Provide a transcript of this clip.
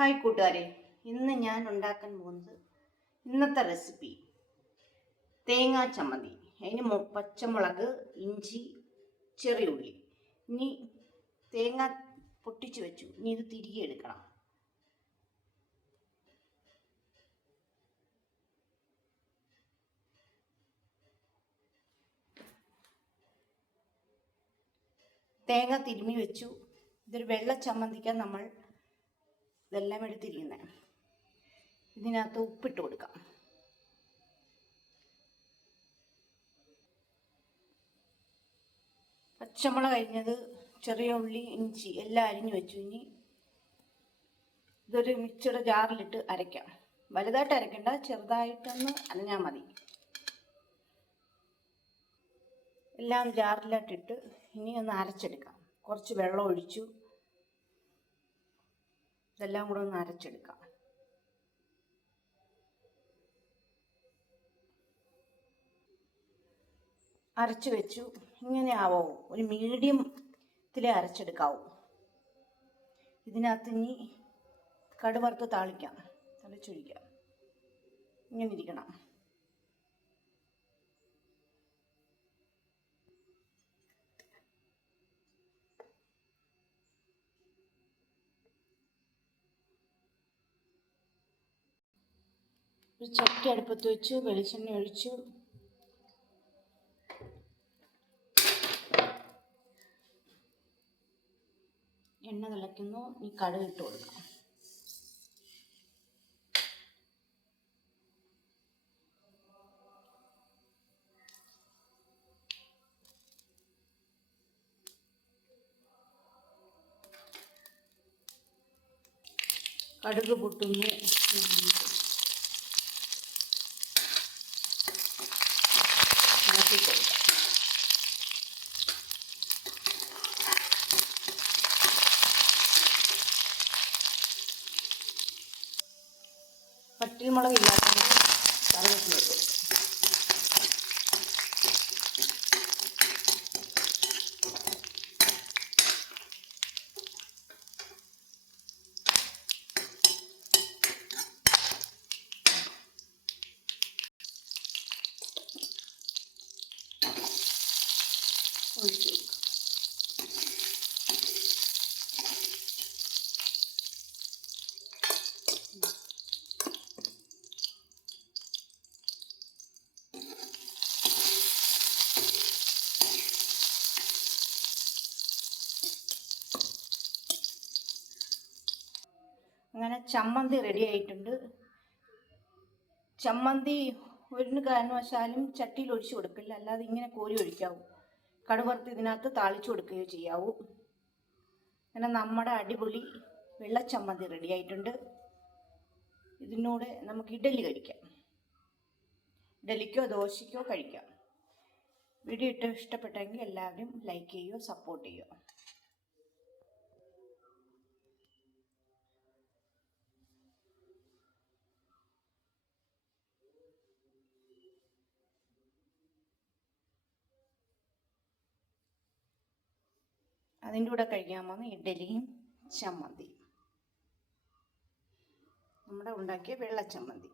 Hi കൂട്ടുകാരെ, ഇന്ന് ഞാൻ ഉണ്ടാക്കാൻ പോകുന്നത് ഇന്നത്തെ റെസിപ്പി തേങ്ങാ ചമ്മന്തി. അതിന് പച്ചമുളക്, ഇഞ്ചി, ചെറിയ ഉള്ളി. ഇനി തേങ്ങ പൊട്ടിച്ച് വെച്ചു, ഇനി ഇത് തിരികെ എടുക്കണം. തേങ്ങ തിരുമ്മി വെച്ചു. ഇതൊരു വെള്ള ചമ്മന്തിക്കാൻ നമ്മൾ ഇതെല്ലാം എടുത്തിരിക്കുന്നത്. ഇതിനകത്ത് ഉപ്പിട്ട് കൊടുക്കാം. പച്ചമുളക് അരിഞ്ഞത്, ചെറിയ ഉള്ളി, ഇഞ്ചി എല്ലാം അരിഞ്ഞു വെച്ചു. ഇനി ഇതൊരു മിക്സിയുടെ ജാറിലിട്ട് അരയ്ക്കാം. വലുതായിട്ട് അരയ്ക്കണ്ട, ചെറുതായിട്ടൊന്ന് അരഞ്ഞാൽ മതി. എല്ലാം ജാറിലോട്ടിട്ട് ഇനി ഒന്ന് അരച്ചെടുക്കാം. കുറച്ച് വെള്ളം ഒഴിച്ചു ഇതെല്ലാം കൂടെ ഒന്ന് അരച്ചെടുക്കാം. അരച്ച് വെച്ചു. ഇങ്ങനെ ആവോ, ഒരു മീഡിയത്തിലേ അരച്ചെടുക്കാവൂ. ഇതിനകത്ത് ഇനി കടുവറുത്ത് താളിക്കാം, തളിച്ചൊഴിക്കാം. ഇങ്ങനെ ഇരിക്കണം. ഒരു ചട്ടി അടുപ്പത്ത് വെച്ചു, വെളിച്ചെണ്ണ ഒഴിച്ചു. എണ്ണ തിളയ്ക്കുന്നു. ഈ കടുക് ഇട്ട് കൊടുക്കാം. കടുക് പൊട്ടുന്നു. ഇളക്കി കൊടുക്കാം. പട്ടിമുളക് ഇല്ലാത്തത് കറിവേപ്പില ഇട്ട് കൊടുക്കാം. ഒഴിച്ചു കൊടുക്കാം. അങ്ങനെ ചമ്മന്തി റെഡി ആയിട്ടുണ്ട്. ചമ്മന്തി ഒരു കാരണവശാലും ചട്ടിയിൽ ഒഴിച്ചു കൊടുക്കില്ല, അല്ലാതെ ഇങ്ങനെ കോരി ഒഴിക്കാവൂ. കടുവറുത്ത് ഇതിനകത്ത് താളിച്ചു കൊടുക്കുകയോ ചെയ്യാവൂ. അങ്ങനെ നമ്മുടെ അടിപൊളി വെള്ളച്ചമ്മന്തി റെഡി ആയിട്ടുണ്ട്. ഇതിനോട് നമുക്ക് ഇഡലി കഴിക്കാം. ഇഡലിക്കോ ദോശയ്ക്കോ കഴിക്കാം. വീഡിയോ ഇഷ്ടപ്പെട്ടെങ്കിൽ എല്ലാവരും ലൈക്ക് ചെയ്യുകയോ സപ്പോർട്ട് ചെയ്യുക. അതിൻ്റെ കൂടെ കഴിക്കാമെന്ന് ഇഡലിയും ചമ്മന്തി, നമ്മുടെ ഉണ്ടാക്കിയ വെള്ളച്ചമ്മന്തി.